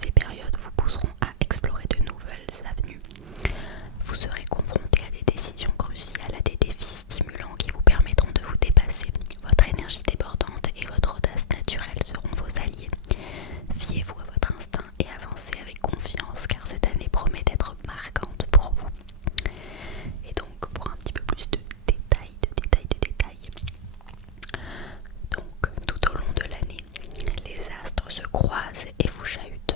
Ces périodes vous pousseront à explorer de nouvelles avenues. Vous serez confronté à des décisions cruciales, à des défis stimulants qui vous permettront de vous dépasser. Votre énergie débordante et votre audace naturelle seront vos alliés. Fiez-vous à votre instinct et avancez avec confiance car cette année promet d'être marquante pour vous. Et donc pour un petit peu plus de détails, donc tout au long de l'année, les astres se croisent et vous chahutent.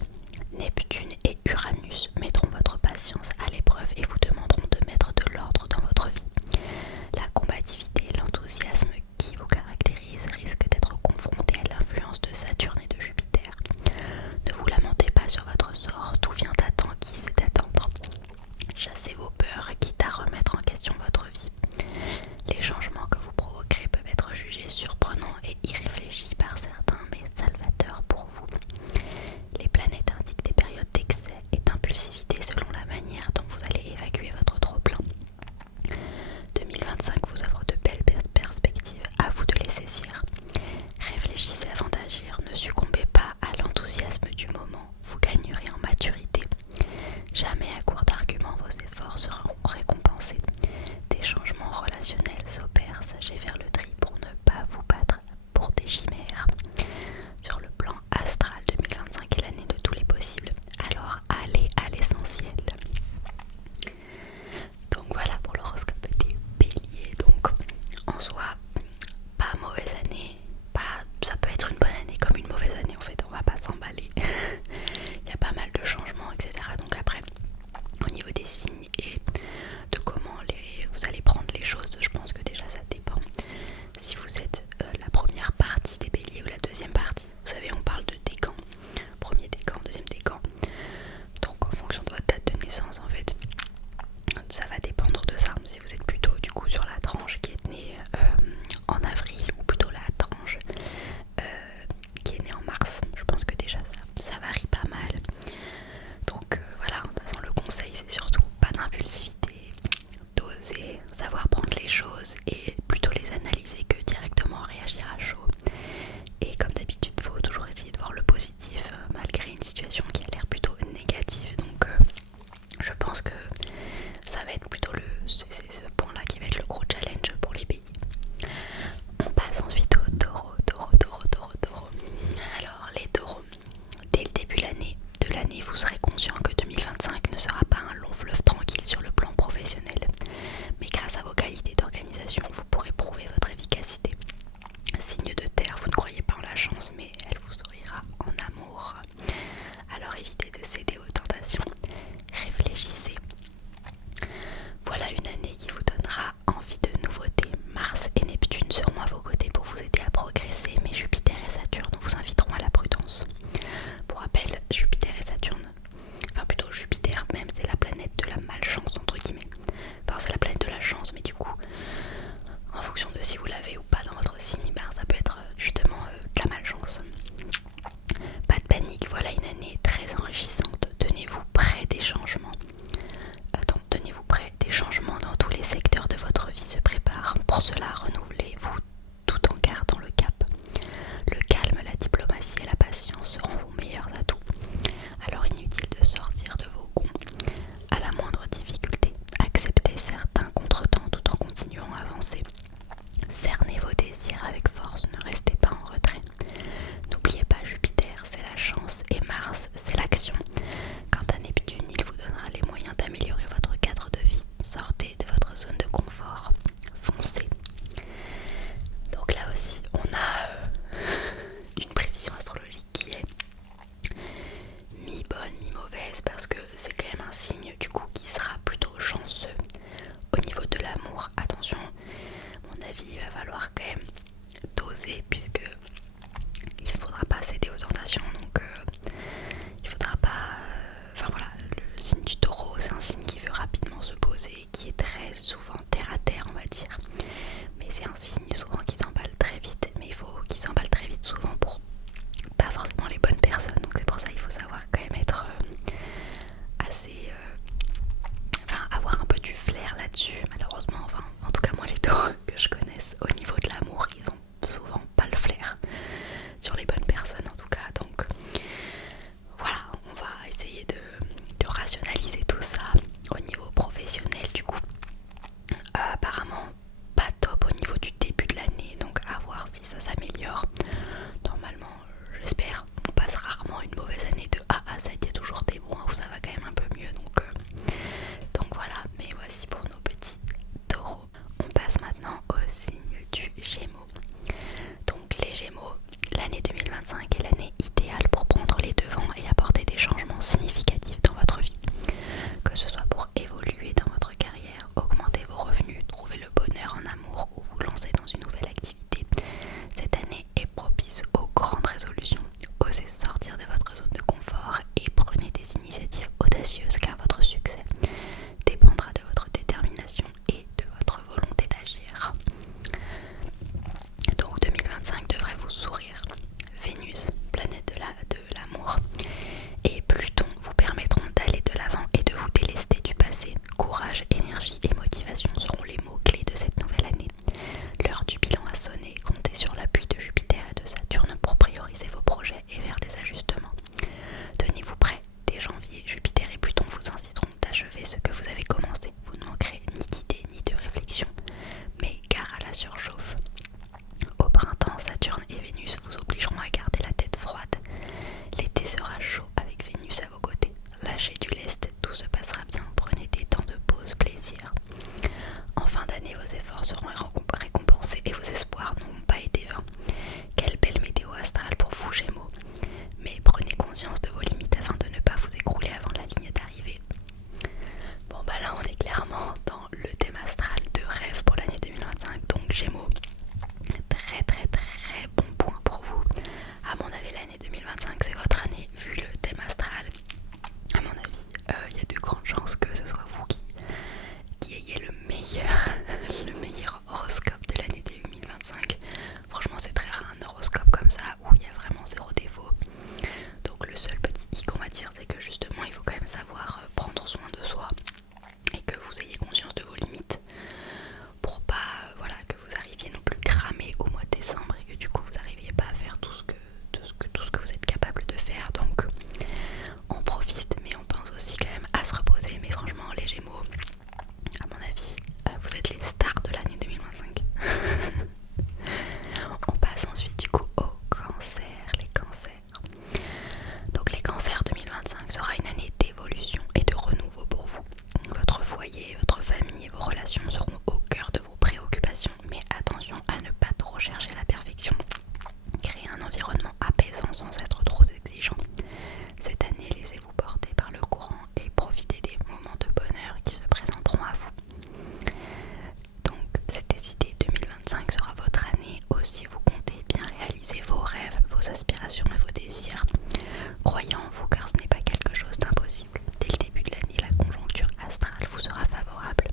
croyez en vous car ce n'est pas quelque chose d'impossible. Dès le début de l'année, la conjoncture astrale vous sera favorable.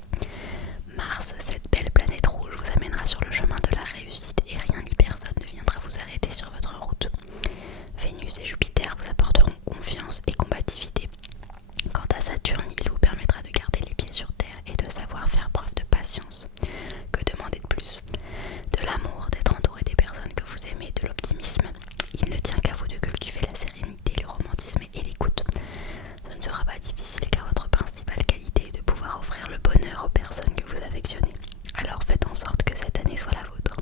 Mars, cette belle planète rouge, vous amènera sur le chemin de la réussite et rien ni personne ne viendra vous arrêter sur votre route. Vénus et Jupiter vous apporteront confiance et combativité. Quant à Saturne, il vous permettra de garder les pieds sur terre et de savoir faire preuve de patience. Que demander de plus? De l'amour, d'être entouré des personnes que vous aimez, de l'optimisme. Il ne tient qu'à vous de cultiver la sérénité, le romantisme et l'écoute. Ce ne sera pas difficile car votre principale qualité est de pouvoir offrir le bonheur aux personnes que vous affectionnez. Alors faites en sorte que cette année soit la vôtre.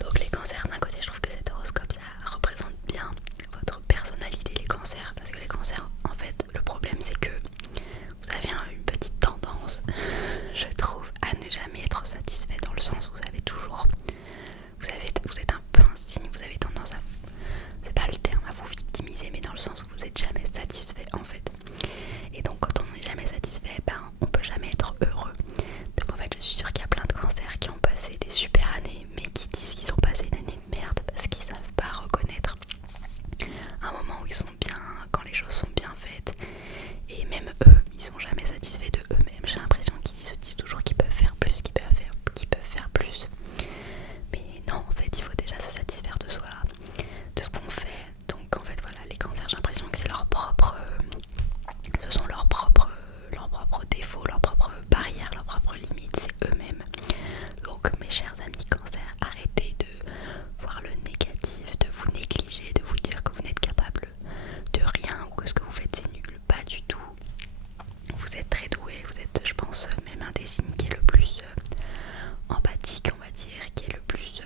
Donc les cancers, d'un côté je trouve que cet horoscope ça représente bien votre personnalité, les cancers, parce que les cancers en fait le problème c'est que vous avez une petite tendance je trouve à ne jamais être satisfait, dans le sens où vous avez toujours vous êtes un peu un signe, vous avez tendance à c'est pas le terme à vous victimiser, mais dans le sens où vous êtes jamais satisfait en fait. Et donc quand on n'est jamais satisfait, on peut jamais être heureux. Donc en fait je suis sûre qu'il y a plein de cancers qui ont passé des super années mais qui disent qu'ils ont passé une année de merde parce qu'ils savent pas reconnaître un moment où ils sont bien, quand les choses sont bien faites. Et même eux, ils sont jamais satisfaits de eux-mêmes. J'ai l'impression qu'ils se disent toujours qu'ils peuvent faire plus, qu'ils peuvent faire plus. Mais non, en fait, il faut déjà se satisfaire de soi, de ce qu'on fait. Donc en fait, voilà, les cancers, j'ai l'impression que c'est ce sont leurs propres défauts, leurs propres barrières, leurs propres limites, c'est eux-mêmes. Donc mes chers amis cancers, arrêtez de voir le négatif, de vous négliger, de vous dire que vous n'êtes capable de rien ou que ce que vous faites c'est nul. Pas du tout. Vous êtes très doués, vous êtes, je pense, même un des signes qui est le plus empathique, on va dire, qui est le plus,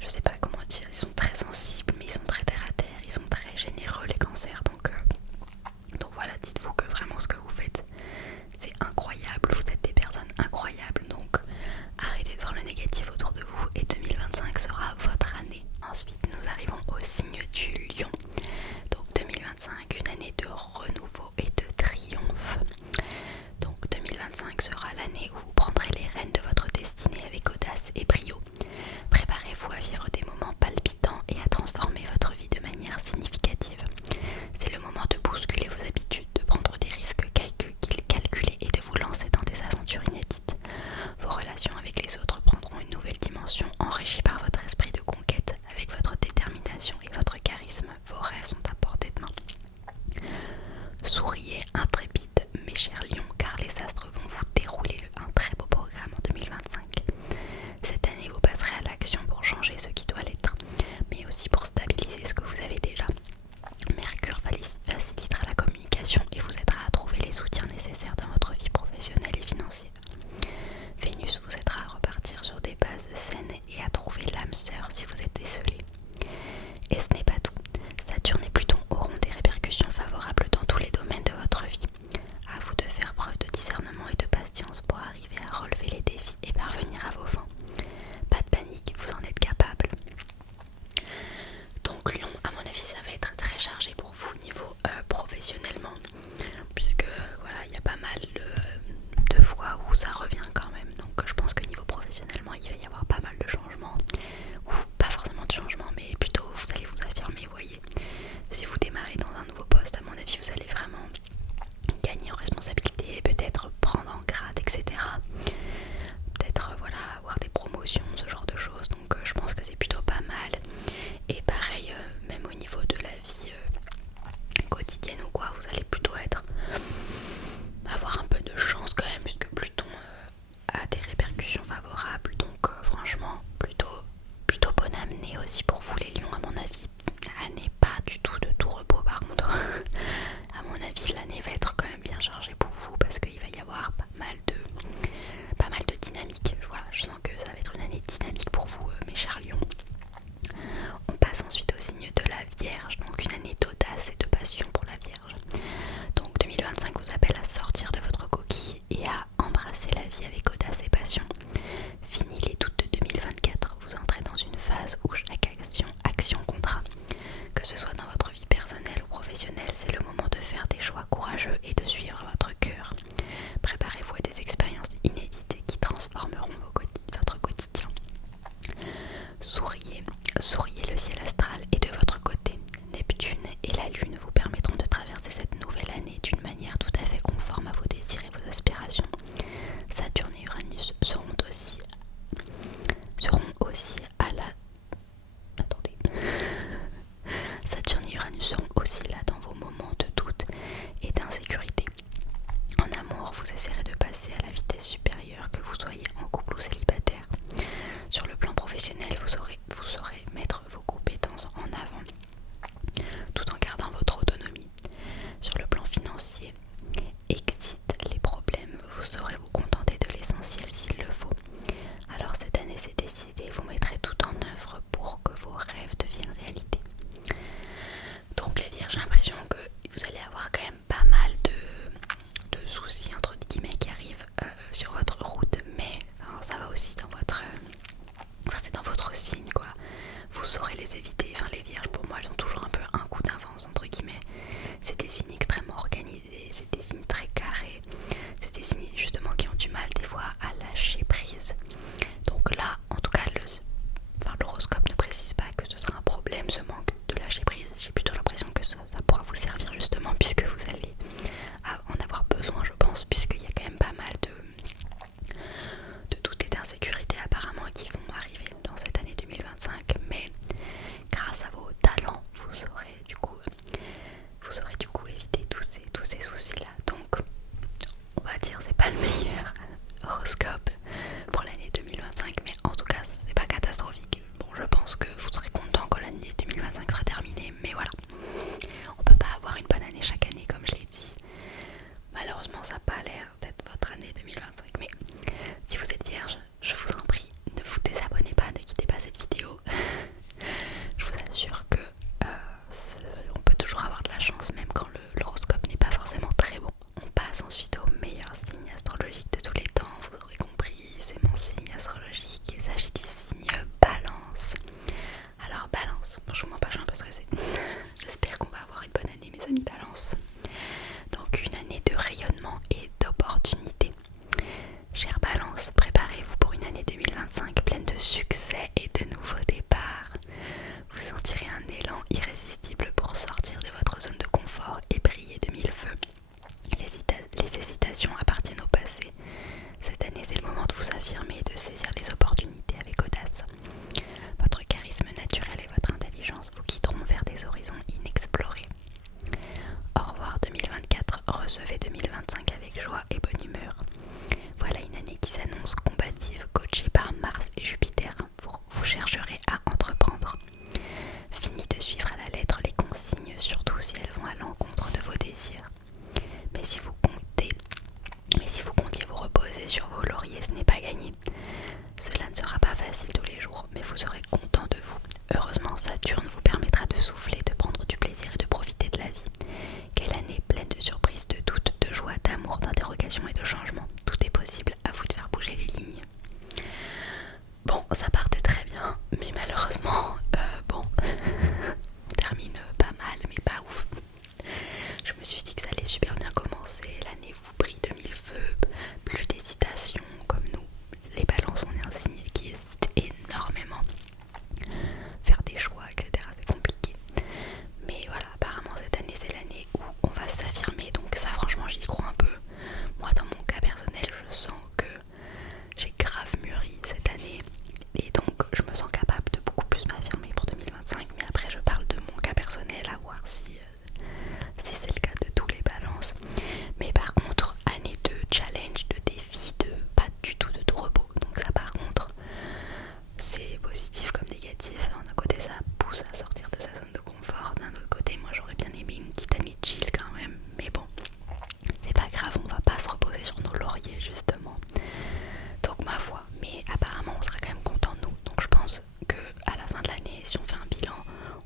je sais pas comment dire, ils sont très sensibles, mais ils sont très terre à terre, ils sont très généreux les cancers, donc voilà, dites-vous que vraiment ce que vous faites, c'est incroyable, vous êtes des personnes incroyables, donc arrêtez de voir le négatif autour de vous et 2025 sera votre année. Ensuite, nous arrivons au signe du lion. Donc 2025, une année de renouveau et de triomphe. Donc 2025 sera l'année où vous prendrez les rênes de votre destinée avec audace et brio. Préparez-vous à vivre des moments palpitants et à transformer votre vie de manière significative. C'est le moment de bousculer vos habitudes, de prendre des risques calculés et de vous lancer dans des aventures inédites. Vos relations avec les autres prendront une nouvelle dimension enrichie par votre esprit de conquête. Avec votre détermination et votre charisme, vos rêves sont à portée de main. Souriez intrépide, mes chers lions, car les astres vont vous dérouler un très beau programme en 2025. Cette année, vous passerez à l'action pour changer ce qui doit l'être, mais aussi pour stabiliser ce que vous avez déjà. Mercure facilitera la communication et vous aidera à trouver les soutiens nécessaires dans votre vie professionnelle et financière. Vénus vous aidera à repartir sur des bases saines et à trouver l'âme sœur si vous êtes décelé. Et ce n'est pas tout. Saturne et Pluton auront des répercussions favorables dans tous les domaines de votre vie. À vous de faire preuve de discernement et de patience pour arriver à relever les défis et parvenir à vos fins. Pas de panique, vous en êtes capable. Donc Lion, à mon avis, ça va être très chargé pour vous niveau professionnellement, puisque voilà, il y a pas mal de fois où ça revient quand même. Donc je pense que niveau professionnellement, il va y avoir pas mal de changements, ou pas forcément de changements, mais plutôt vous allez vous affirmer, vous voyez. Si vous démarrez dans un nouveau poste, à mon avis, vous allez vraiment gagner en responsabilité et peut-être prendre en grade, etc. Peut-être voilà, avoir des promotions, ce genre de choses. Donc je pense que c'est plutôt pas mal. Et pareil, même au niveau de la vie quotidienne ou quoi, vous allez plutôt avoir un peu de chance quand même, puisque Pluton a des répercussions favorables. Donc franchement, plutôt bonne année aussi pour vous les lions, à mon avis. Année pas du tout de tout repos par contre. À mon avis, l'année va être quand même bien chargée pour vous, parce qu'il va y avoir pas mal de dynamique. Voilà, je sens que ça va être une année dynamique pour vous, mes chers lions. On passe ensuite au signe de la Vierge, donc une année d'audace et de passion pour la Vierge. Donc 2025 vous appelle à sortir de votre coquille et à embrasser la vie avec audace et passion. Fini les doutes de 2024, vous entrez dans une phase où chaque action comptera. Que ce soit dans votre vie personnelle ou professionnelle, c'est le moment de faire des choix courageux et de suivre votre cœur. Préparez-vous à des expériences inédites qui transformeront votre quotidien. Souriez, le ciel astral est de votre côté. j'ai plutôt l'impression que ça pourra vous servir justement puisque vous allez en avoir besoin, je pense, puisqu'il y a quand même pas mal de doutes et d'insécurités apparemment qui vont arriver dans cette année 2025, mais grâce à vos talents, vous aurez du coup évité tous ces soucis là. Donc on va dire c'est pas le meilleur horoscope pour l'année 2025, mais en tout cas c'est pas catastrophique. Bon, je pense que vous serez content quand l'année 2025 sera terminée, mais voilà, on peut pas avoir une bonne année chaque année comme je l'ai dit. Malheureusement ça n'a pas l'air d'être votre année 2025, mais si vous êtes vierge, je vous en prie, ne vous désabonnez pas, ne quittez pas cette vidéo. Je vous assure que on peut toujours avoir de la chance même quand l'horoscope n'est pas forcément très bon. On passe ensuite au meilleur signe astrologique de tous les temps, vous aurez compris, c'est mon signe astrologique, il s'agit du signe Balance. Alors Balance, je vous mens pas, je suis un peu stressée. J'espère qu'on va avoir une bonne année mes amis Balance. Donc une année de rayonnement et d'opportunités. Chère Balance, préparez-vous pour une année 2025 pleine de succès et de nouveaux départs. Vous sentirez un élan irrésistible pour sortir de votre zone de confort et briller de mille feux. Les hésitations appartiennent au passé. Cette année, c'est le moment de vous affirmer et de saisir les opportunités avec audace. Votre charisme naturel et votre intelligence vous guideront vers des horizons inexplorés. Au revoir 2024, recevez 2025 avec joie et bonne humeur. Voilà une année qui s'annonce combative, coachée par Mars et Jupiter. Vous chercherez à entreprendre. Fini de suivre à la lettre les consignes, surtout si elles vont à l'encontre de vos désirs. Mais si vous comptiez vous reposer sur vos lauriers, ce n'est pas gagné. Cela ne sera pas facile tous les jours, mais vous serez content de vous. Heureusement, Saturne vous permettra de souffler, de prendre du plaisir et de profiter de la vie. Quelle année pleine de surprises, de doutes, de joie, d'amour, d'interrogations et de changements. Tout est possible, à vous de faire bouger les lignes. Bon, ça partait très bien, mais malheureusement, bon, on termine pas mal, mais pas ouf. Je me suis dit que ça allait super bien commencer, l'année vous brille de mille feux, plus d'hésitation, comme nous. Les balances, on est un signe qui hésite énormément. Faire des choix, etc. c'est compliqué. Mais voilà, apparemment cette année c'est l'année où on va s'affirmer, donc ça franchement j'y crois un peu. Moi dans mon cas personnel, je sens que j'ai grave mûri cette année et donc je me sens capable de beaucoup plus m'affirmer pour 2025, mais après je parle de mon cas personnel à voir si c'est le cas de tous les balances. Mais par contre, année de challenge, de défi, pas du tout de tout repos, donc ça par contre c'est positif comme négatif. D'un côté ça pousse à sortir de sa zone de confort, d'un autre côté moi j'aurais bien aimé une petite année chill quand même, mais bon, c'est pas grave, on va pas se reposer sur nos lauriers justement. Donc ma foi, mais apparemment on sera quand même content de nous, donc je pense que à la fin de l'année, si on fait un bilan,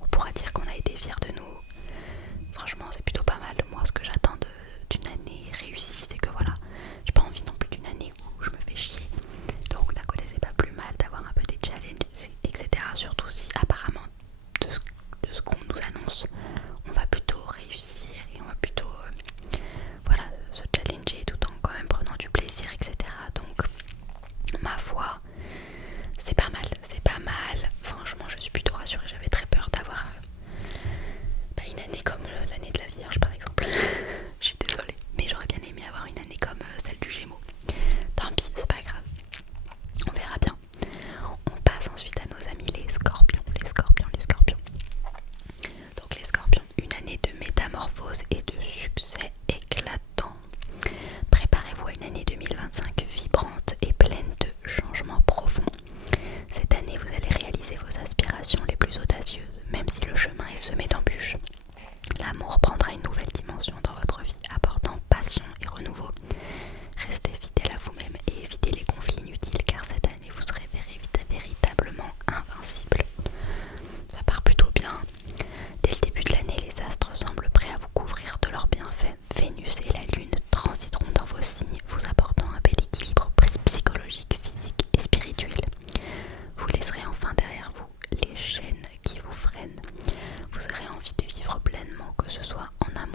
on pourra dire qu'on a été fiers de nous. Franchement c'est plutôt pas mal. Moi ce que j'attends d'une année réussie, c'est que voilà, j'ai pas envie non plus d'une année où je me fais chier. Donc d'un côté c'est pas plus mal d'avoir un peu des challenges, etc. Surtout si apparemment de ce qu'on nous annonce, on va plutôt réussir et on va plutôt voilà, se challenger tout en quand même prenant du plaisir, etc. Donc ma foi, c'est pas mal, c'est pas mal. Franchement je suis plutôt rassurée, j'avais très peur d'avoir une année comme l'année de la Vierge par exemple. Je suis désolée, mais j'aurais bien aimé avoir une année comme celle du Gémeaux. Tant pis, c'est pas grave, on verra bien. On passe ensuite à nos amis les Scorpions, les Scorpions, les Scorpions. Donc les Scorpions, une année de métamorphose et de succès éclatant. Préparez-vous à une année 2025 vibrante et pleine de changements profonds. Cette année, vous allez réaliser vos aspirations les plus audacieuses, même si le chemin est semé d'embûches. L'amour prendra une nouvelle dimension dans votre vie, apportant passion et renouveau. Restez fidèle à vous-même et évitez les conflits inutiles, car cette année, vous serez véritablement invincible. Ça part plutôt bien. Dès le début de l'année, les astres semblent prêts à vous couvrir de leurs bienfaits. Vénus et la Lune transiteront dans vos signes, vous apportant un bel équilibre psychologique, physique et spirituel. Vous laisserez enfin derrière vous les chaînes qui vous freinent. Vous aurez envie de vivre pleinement, que ce soit en amour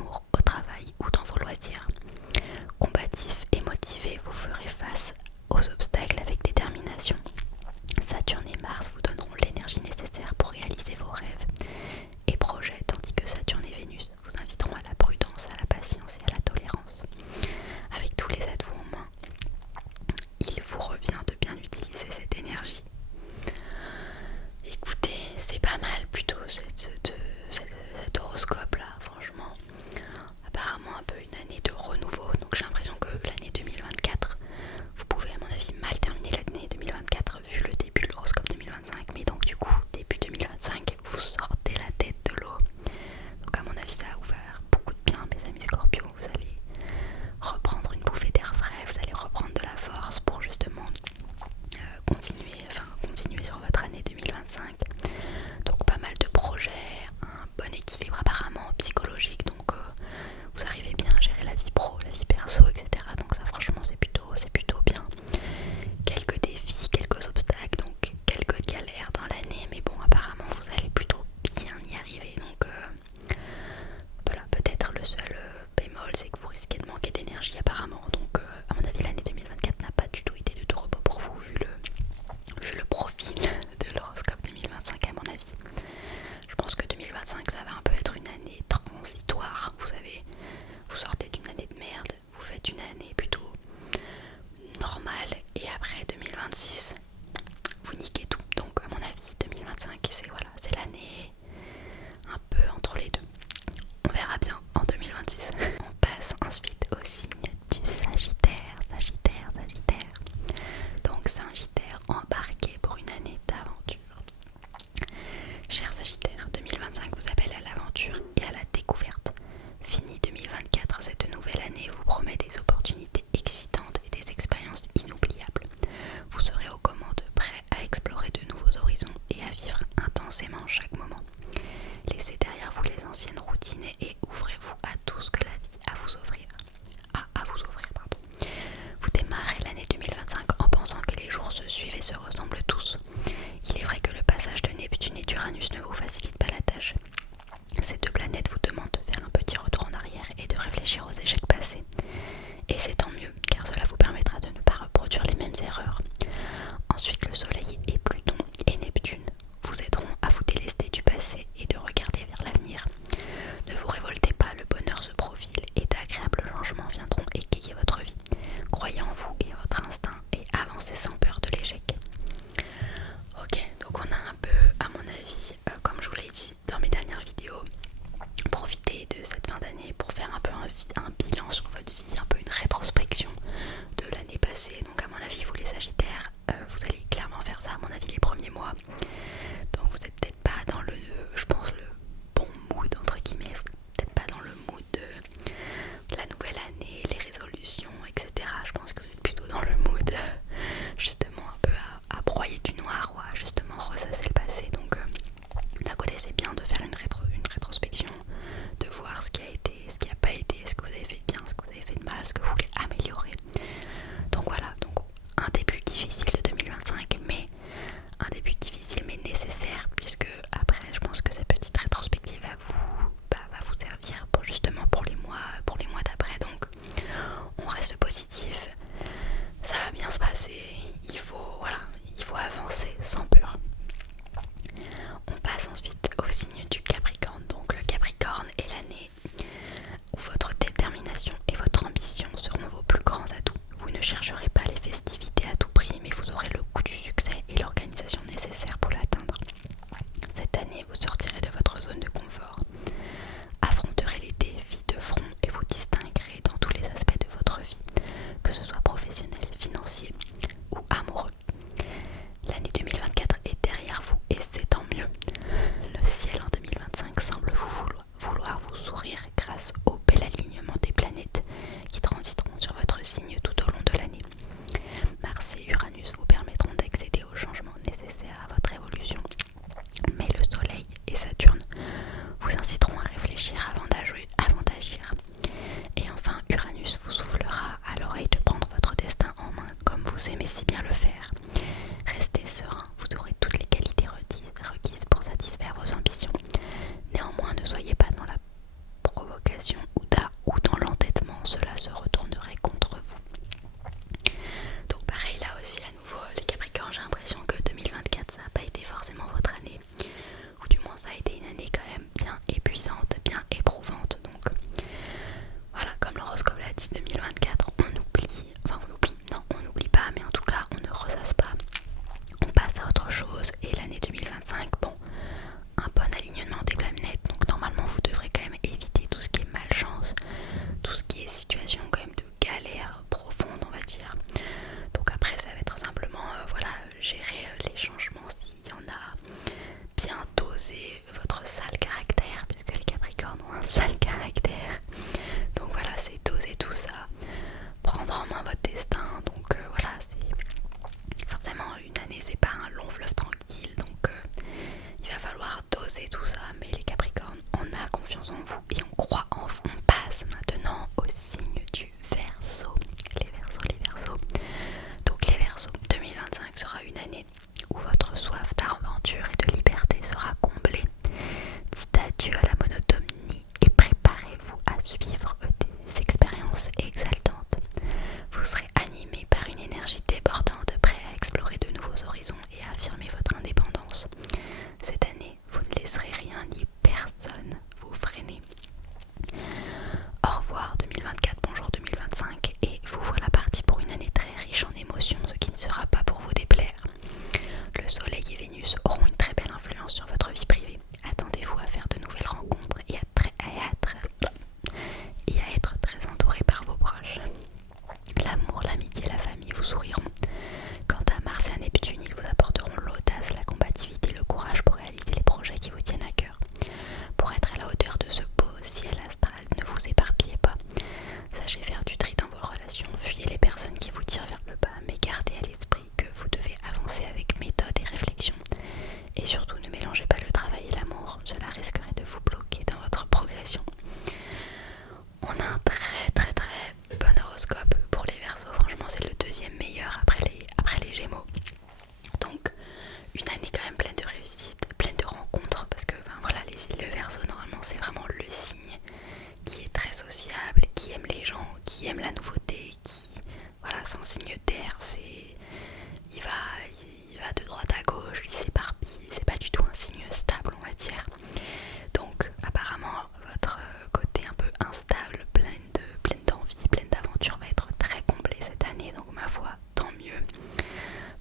instable, pleine d'envie, pleine d'aventure, va être très comblée cette année, donc ma foi, tant mieux.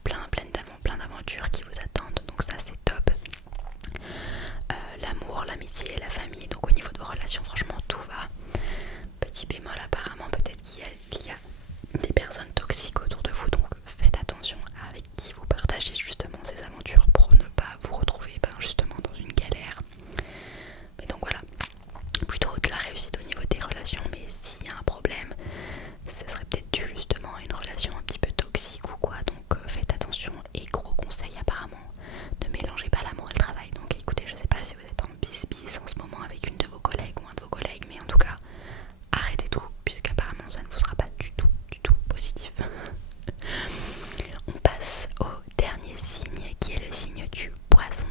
Plein d'aventures qui vous attendent, donc ça c'est top. L'amour, l'amitié, la famille, donc au niveau de vos relations, franchement tout va. Petit bémol, apparemment peut-être qu'il y a des personnes toxiques autour de vous, donc faites attention avec qui vous partagez justement ces aventures pour ne pas vous retrouver justement dans une galère. Mais donc voilà, plutôt de la réussite au niveau des relations, mais s'il y a un problème, ce serait peut-être dû justement à une relation un petit peu toxique ou quoi, donc faites attention. Et gros conseil apparemment, ne mélangez pas l'amour et le travail. Donc écoutez, je sais pas si vous êtes en bis en ce moment avec une de vos collègues ou un de vos collègues, mais en tout cas arrêtez tout, puisqu'apparemment ça ne vous sera pas du tout positif. On passe au dernier signe qui est le signe du poisson.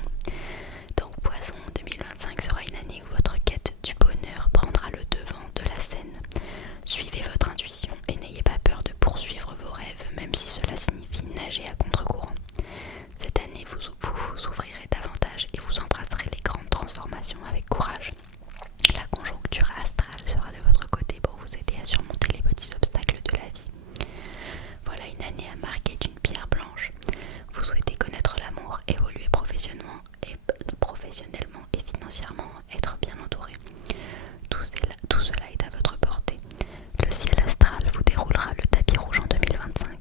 Donc poisson, 2025 sera une année où votre quête du bonheur prendra le devant de la scène. Suivez votre intuition et n'ayez pas peur de poursuivre vos rêves, même si cela signifie nager à contre-courant. Cette année, vous ouvrirez davantage et vous embrasserez les grandes transformations avec courage. La conjoncture astrale sera de votre côté pour vous aider à surmonter les petits obstacles de la vie. Voilà une année à marquer d'une pierre blanche. Vous souhaitez connaître l'amour, évoluer professionnellement et financièrement, être bien entouré. Tout cela est à votre portée. Le ciel astral vous déroulera le tapis rouge en 2025.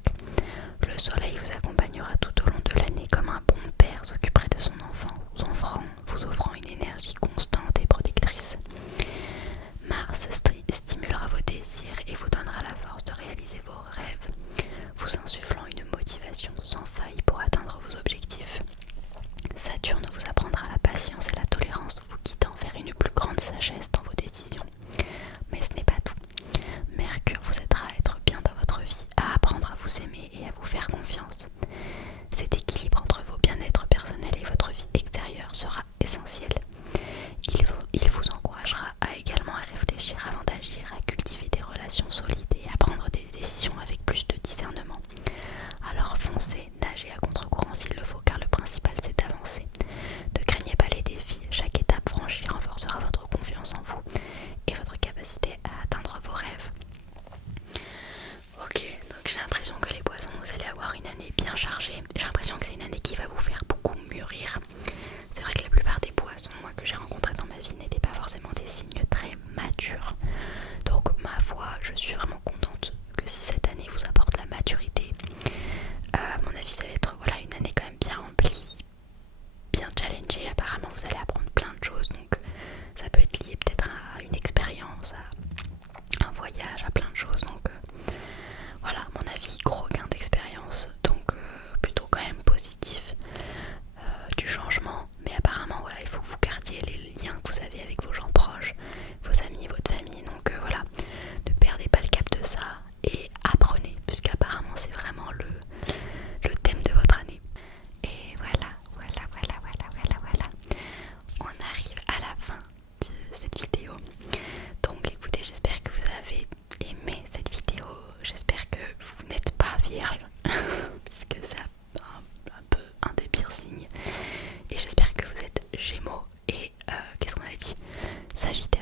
Le soleil vous accompagnera tout au long de l'année comme un bon père s'occuperait de son enfant, vous offrant une énergie constante et protectrice. Mars stimulera vos désirs et vous donnera la force de réaliser vos rêves, vous insufflant une motivation sans faille pour atteindre vos objectifs. Saturne vous apprendra la patience et la tolérance, vous guidant vers une plus grande sagesse dans vos décisions. Mais ce n'est pas tout. Mercure vous aidera à être bien dans votre vie, à apprendre à vous aimer et à vous faire confiance. Cet équilibre entre vos bien-être personnel et votre vie extérieure sera essentiel. Il vous encouragera également à réfléchir avant d'agir, à cultiver des relations solides et à prendre des décisions avec plus de discernement. Alors foncez, nagez à contre-courant s'il le faut, car le principal c'est d'avancer. Ne craignez pas les défis, chaque étape franchie renforcera votre confiance en vous et votre capacité à atteindre vos rêves. Ok, donc j'ai l'impression que les poissons, vous allez avoir une année bien chargée. J'ai l'impression que c'est une année qui va vous faire beaucoup mûrir. C'est vrai que la plupart des poissons, moi, que j'ai rencontrés dans ma vie n'étaient pas forcément des signes très matures. Donc ma foi, je suis vraiment contente que si cette année vous apporte la maturité, à mon avis ça va être une année quand même bien remplie, bien challengée. Apparemment vous allez apprendre plein de choses, donc ça peut être lié peut-être à une expérience, à un voyage, à plein de choses. Donc voilà, à mon avis, gros gain d'expérience, donc plutôt quand même positif, du changement. Mais apparemment voilà, il faut que vous gardiez les liens que vous avez avec vos gens proches, vos amis, votre famille. Donc voilà, ne perdez pas le cap de ça et apprenez, puisqu'apparemment c'est vraiment le thème de votre année. Et voilà, on arrive à la fin de cette vidéo. Donc écoutez, j'espère que vous avez aimé cette vidéo, j'espère que vous n'êtes pas vierge puisque c'est un peu un des pires signes, et j'espère que vous êtes Gémeaux et qu'est-ce qu'on a dit, Sagittaire.